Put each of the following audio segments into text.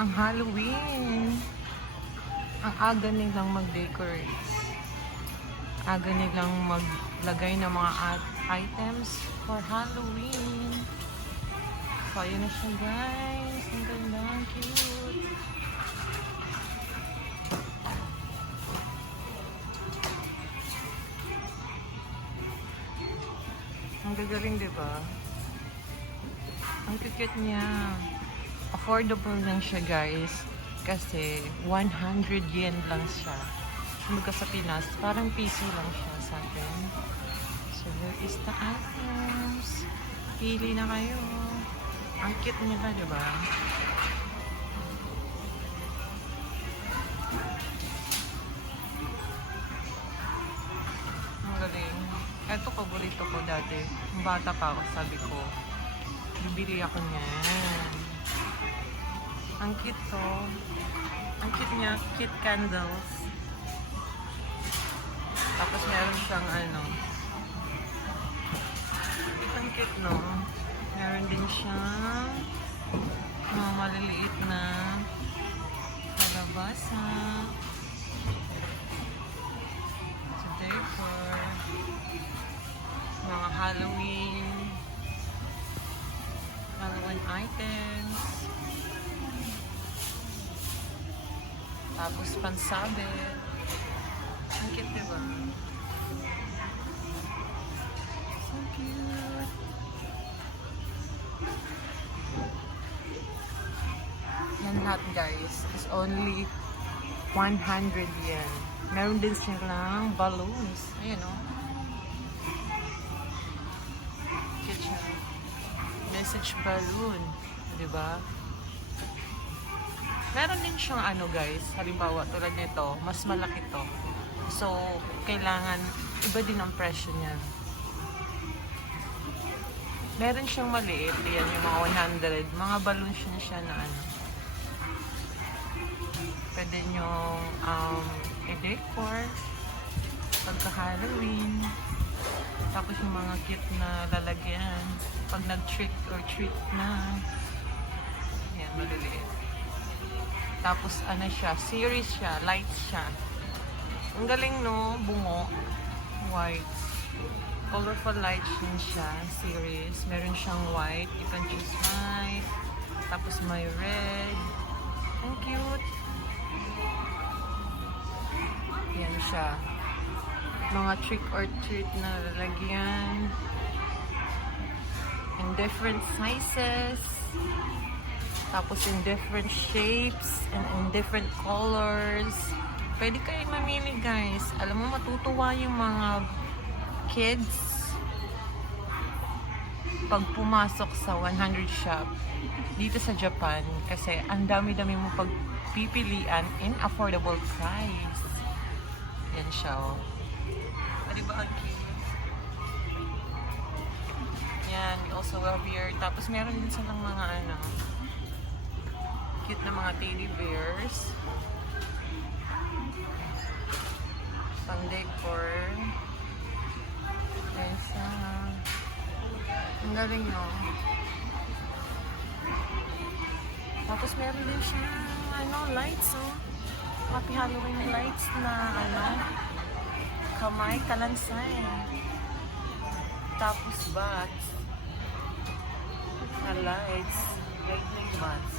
ang Halloween. Ang aga nilang mag-decorate. Aga nilang maglagay ng mga items for Halloween. So, ayun na siya guys. Ang ganda, ang cute. Ang gagaling, diba? Ang cute niya. Affordable lang siya guys. Kasi 100 yen lang siya. Kumbaga sa Pinas, parang piso lang siya sa atin. So, here is the items. Pili na kayo. Ang cute nila, diba? Ang galing. Ito, paborito ko dati. Nung bata pa ako, sabi ko, bibili ako niyan. Ang cute to. Ang cute niya, cute candles. Tapos meron siyang ano. Ang cute, no? Meron din siyang mga maliliit na kalabasa. So, therefore, mga Halloween items. Tapos pansabit. Ang cute, diba? So cute. Yan lahat guys is only 100 yen. Meron din silang balloons. Ayan o. Cute siya. Message balloon. Diba? Meron din siyang ano guys, halimbawa tulad nito, mas malaki to. So, kailangan, iba din ang presyo niya. Meron siyang maliit, yan yung mga 100, mga balloons siya na ano. Pwede nyo i-decor pagka Halloween. Tapos yung mga cute na lalagyan pag nag-trick or treat na. Yan, maliliit. Tapos ano siya, series siya, lights siya. Ang galing no, bungo, white. Colorful lights din siya, series. Meron siyang white, you can choose white. Tapos may red. Ang cute. Yan siya. Mga trick or treat na lalagyan. In different sizes. Tapos in different shapes and in different colors. Pwede kayong mamili guys. Alam mo, matutuwa yung mga kids pag pumasok sa 100 shop dito sa Japan. Kasi ang dami-dami mo pagpipilian in affordable price. Yan siya oh. Diba ang cute? Yan, we also have here. Tapos meron din silang mga ano, cute na mga teddy bears. Pang decor. Ayan siya. Ang galing no. Tapos meron din siya ano, lights oh. Happy Halloween lights na ano, kamay, kalansay. Tapos bats. Na lights. Lightning bats.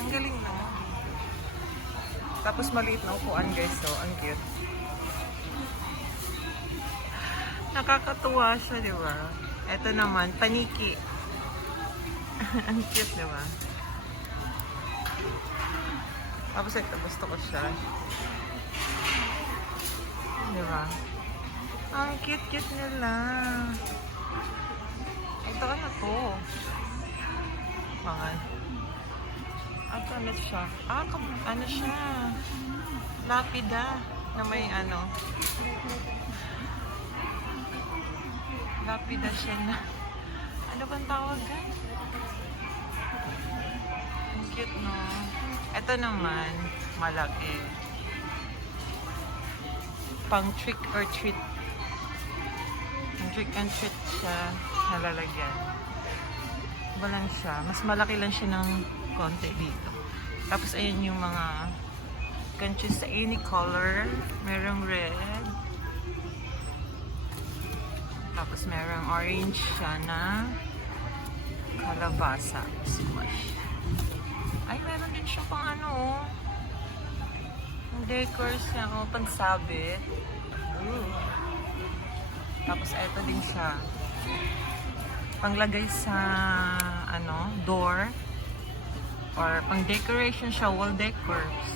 Ang galing no. Tapos maliit na upuan guys, so ang cute. Nakakatuwa siya, di ba? Ito naman, paniki. Ang cute, di ba? Tapos ito, gusto ko siya. Di ba? Ang cute-cute nila. Ito ano to? Mga ano siya? Ano siya? Lapida na may ano. Lapida siya na. Ano bang tawag guys? Ang cute no? Ito naman, malaki. Pang trick or treat. Pang trick and treat siya nalalagyan. Iba lang siya. Mas malaki lang siya ng konti dito. Tapos ayan yung mga, you can choose any color. Merong red. Tapos merong orange siya na kalabasa. Squash. Ay, meron din siya pang ano. Yung decor siya. O, pansabit. Ooh. Tapos eto din siya. Panglagay sa ano, door. Or pang decoration siya, wall decors.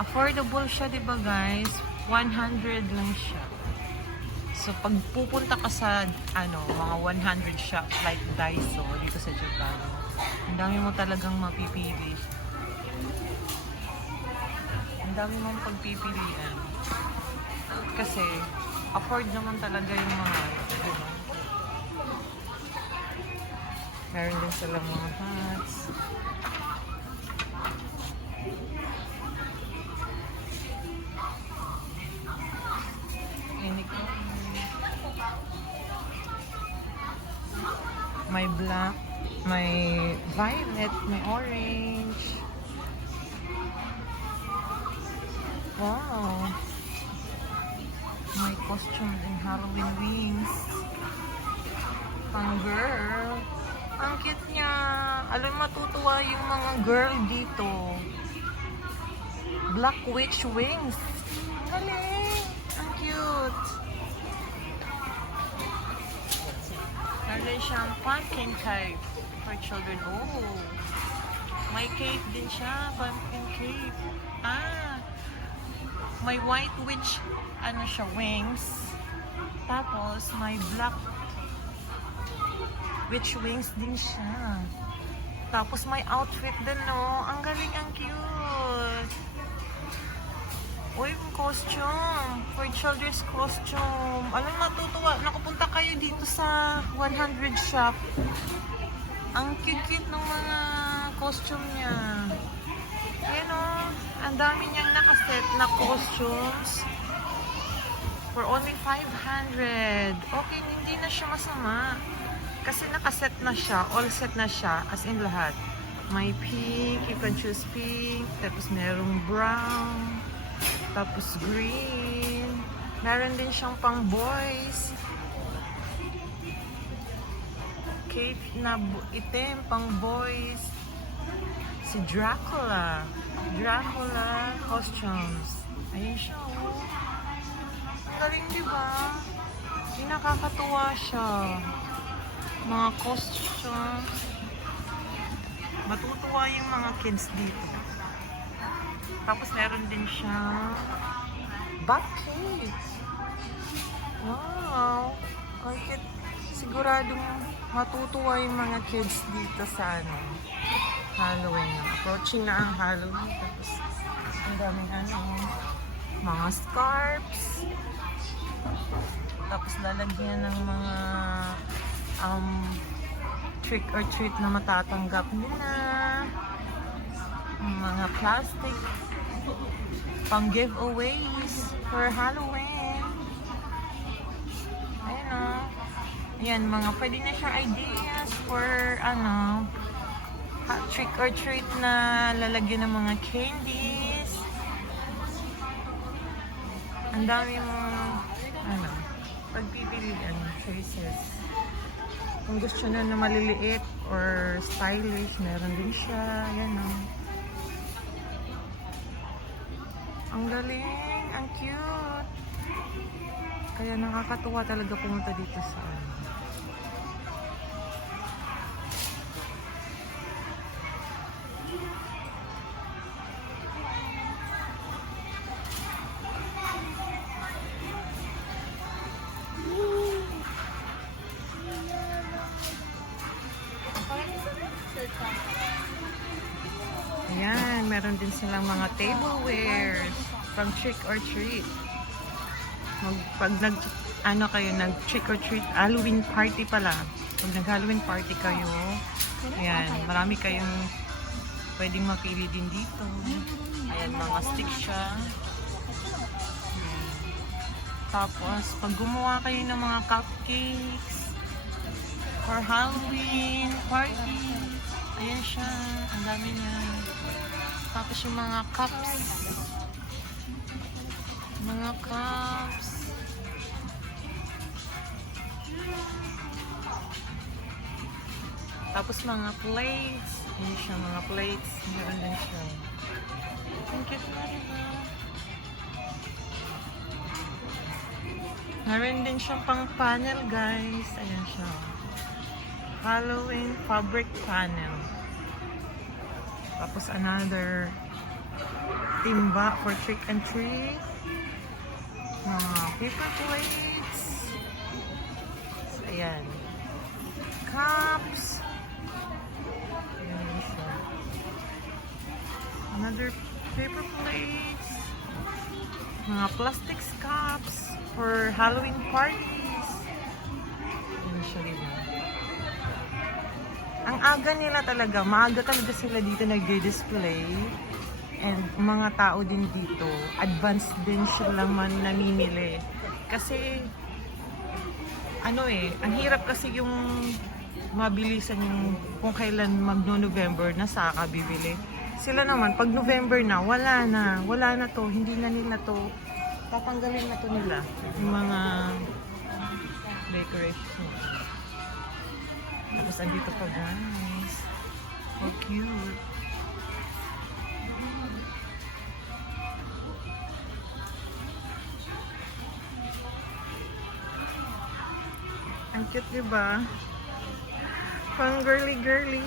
Affordable siya, di ba guys? 100 lang siya. So pag pupunta ka sa ano, mga 100 shop like Daiso dito sa Japan, ang dami mo talagang mapipili. Ang dami mong pagpipilian. Kasi afford naman talaga yung mga, diba? Meron din silang mga hats. May black, may violet, may orange. Wow! May costume and Halloween wings. Pang girl. Ang cute niya. Alam, matutuwa yung mga girl dito. Black witch wings. Ang galing. Ang cute. Meron siyang pumpkin cake for children. Oh. May cake din siya. Pumpkin cake. Ah. May white witch, ano siya, wings. Tapos, may black witch wings din siya. Tapos may outfit din, no? Ang galing, ang cute. Uy, costume. For children's costume. Alam, matutuwa. Nakapunta kayo dito sa 100 shop. Ang cute-cute ng mga costume niya. Ayan, o. Ang dami niyang nakaset na costumes. For only 500. Okay, hindi na siya masama. Kasi nakaset na siya, all set na siya, as in lahat. May pink, you can choose pink, tapos merong brown, tapos green. Meron din siyang pang boys. Cape na itim, pang boys. Si Dracula. Dracula costumes. Ayun siya, oh. Ang galing, diba? Hindi, nakakatuwa siya. Mga costumes. Matutuwa yung mga kids dito. Tapos meron din siya bat cake. Wow! Kahit siguradong matutuwa yung mga kids dito sa ano, Halloween. Approaching na ang Halloween. Tapos ang daming ano, mga scarves. Tapos lalagyan ng mga trick or treat na matatanggap nila. Mga plastic pang giveaways for Halloween. Ayan, o. Ayan, mga pwede na siyang ideas for ano, trick or treat na lalagyan ng mga candies. Ang dami mong ano, pagpipilian, choices. Kung gusto nyo na maliliit or stylish, meron din siya. Yan, o. Ang galing, ang cute. Kaya nakakatuwa talaga pumunta dito sa ano. Ayan, meron din silang mga tablewares from trick or treat. Pag nag trick or treat, Halloween party pala. Pag nag-Halloween party kayo, ayan, marami kayong pwedeng mapili din dito. Ayan, mga stick siya. Ayan. Tapos, pag gumawa kayo ng mga cupcakes for Halloween party, Ayan siya. Ang dami niya. Tapos yung mga cups. Mga cups. Tapos mga plates. Ayan siya, mga plates. Meron din siya. Ang cute na, diba? Meron din siyang pang panel, guys. Ayan siya. Halloween fabric panel. Tapos another timba for trick and treat. Paper plates. So, ayan. Cups. Ayan siya. Another paper plates. Mga plastic cups for Halloween parties. Ayan siya rin. Ang aga nila talaga, maaga talaga sila dito nag-display. And mga tao din dito, advanced din sila man namimili. Kasi, ang hirap kasi yung mabilisan yung kung kailan magno-November na saka bibili. Sila naman, pag November na, wala na to, hindi na nila to, tatanggalin na to nila, yung mga decoration. Tapos andito pa, guys. So cute. Ang cute, diba? Pang girly-girly.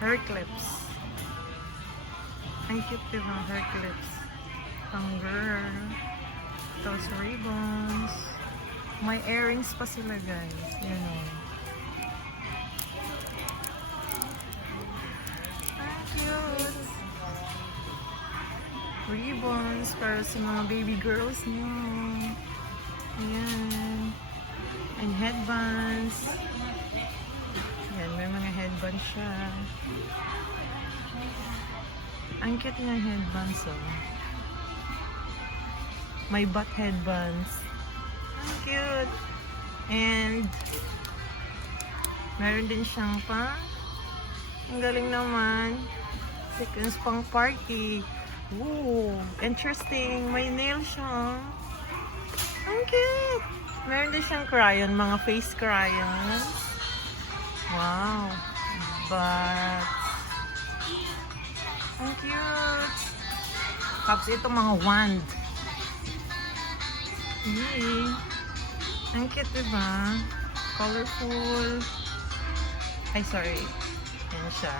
Hair clips. Ang cute, diba? Hair clips. Pang girl. Those ribbons. May earrings pa sila, guys. Yan o. Ang cute. Ribbons para sa mga baby girls nyo. Ayan. And headbands. Ayan, may mga headbands siya. Ang cute nga headbands, oh. May butt headbands. Ang cute. And meron din siyang ang galing naman. Seconds pang party. Ooh, interesting. May nail siya. Ang cute. Meron din siyang crayon, mga face crayons. Wow. But ang cute. Tapos ito mga wand. Yay. Ang cute, diba? Colorful. Ay, sorry. Yan siya.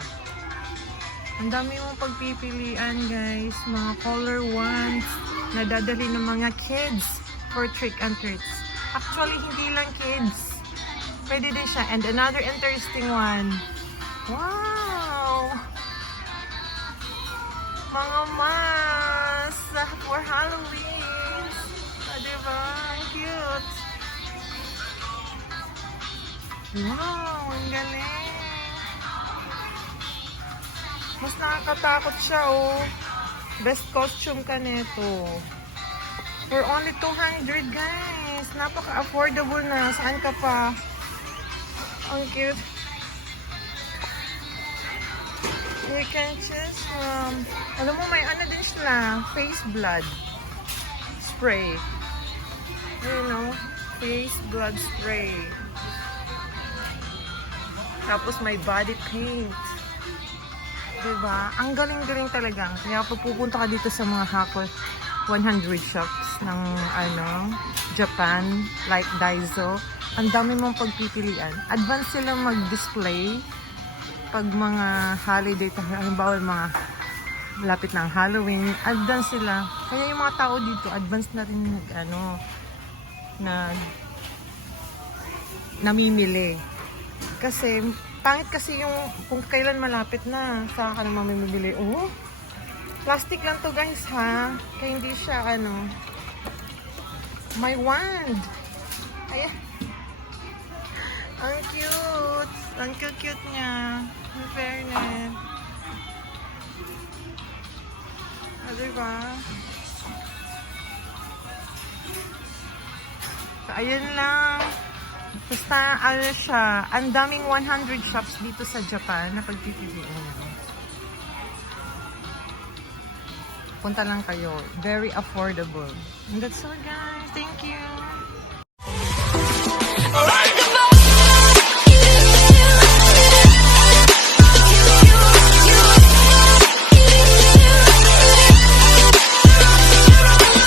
Ang dami mong pagpipilian, guys. Mga color wands na dadali ng mga kids for trick and treats. Actually, hindi lang kids. Pwede din siya. And another interesting one. Wow! Mga masks for Halloween. Diba? Ang cute. Wow! Ang galing. Mas nakakatakot siya, oh. Best costume ka nito. For only 200, guys. Napaka-affordable na. Saan ka pa? Ang cute. You can choose from... Alam mo, may ano din sila. Face blood spray. You know, face blood spray. Tapos may body paint. Diba? Ang galing-galing talaga. Kaya pupunta ka dito sa mga Hackle 100 shops ng Japan, like Daiso. Ang dami mong pagpipilian. Advance sila mag-display pag mga holiday, halimbawa mga malapit ng Halloween, advance sila. Kaya yung mga tao dito, advance na rin namimili. Kasi pangit kasi yung kung kailan malapit na, saka ka naman mamimili. Oh, plastic lang to, guys, ha? Kaya hindi siya, may wand. Ayan. Ang cute. Ang cute niya. In fairness. Diba? Ayun lang. Basta, ano siya, ang daming 100 shops dito sa Japan na pagpipiliin. Punta lang kayo. Very affordable. And that's all, guys. Thank you.